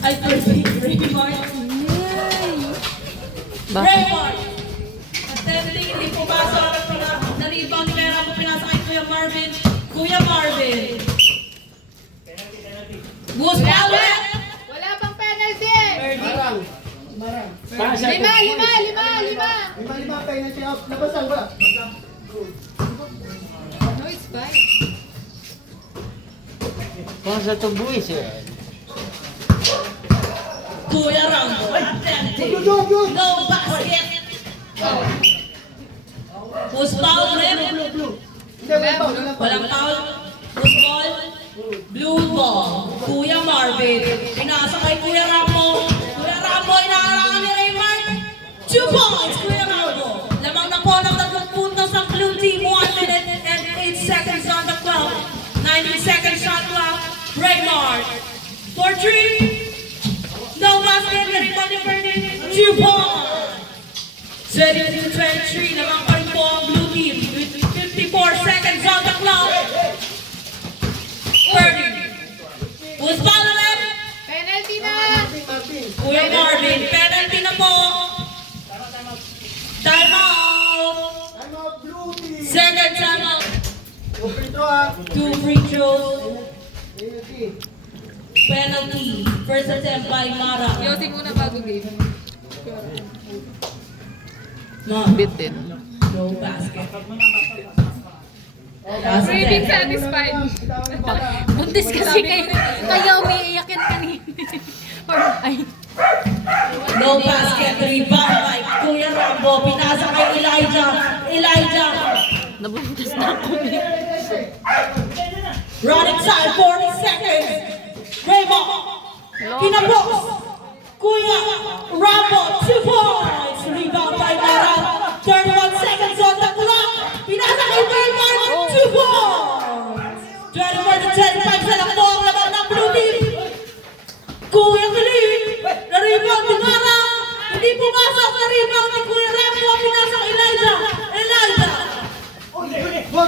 Ay, Raymond. Raymond! Attending, hindi pumasok. Naribang ni Pera ko pinasa kay Kuya Marvin. Kuya Marvin. Bus Albert! Wala pang penalty! Marang. Lima penalty out. Labasan ba? No, it's fine. Pasa to buwis eh. Kuya Rambo. Attending. Good. No basket. Bus foul, Rem. Hindi, Walang foul. Bus ball. Blue ball. Kuya Marvin. Pinasa kay Kuya Rambo. Kuya Rambo, inaharangan ni Raymond. 2 points, Kuya Rambo. Lamang na po ng 3 puntos ang blue team. 1 minute and 8 seconds on the clock. 19 seconds shot clock. Raymond. For 3. No basket. Raymond Ferdinand. 2 points. 22-23. Lamang pa rin po ang blue team. With 54 seconds on the clock. 30. Who's following? Penalty na! Kuya Marvin, penalty na po. Time out. I'm out blue team. Second time out. Open to ah. 2 free throws. Penalty. Penalty. First attempt by Mara. Yosi muna bago game. Bitin. No basket. Reading satisfied. Buntis kasi kayo. Kaya umiiyak yan kanina. Or, ay. No basket. Rebound by Kuya Rambo. Pinasa kay Elijah. Elijah. Nabuntis na ako. Running time. 40 seconds. Raymond. Kinabok. Kuya Rambo. 2 points. Rebound by Mara. 31 seconds on the clock. Pinasa kay Raymond. 2 points. 24-25 sa lang po ang laban ng blue team. Kuya Khalid. Na-rebound ni Mara. Hindi pumasok na rebound ni Kuya Rambo. Pinasok Elijah. Elijah. Go.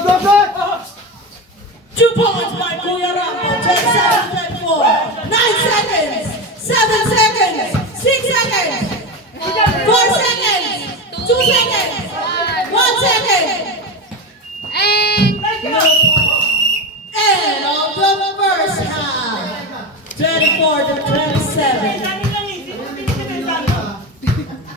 2 points by Kuya Rambo. 10 seconds, 10-4. 9 seconds. 7 seconds. 6 seconds. 4 seconds. 2 seconds. 1 second. And End of the first half. 24-20.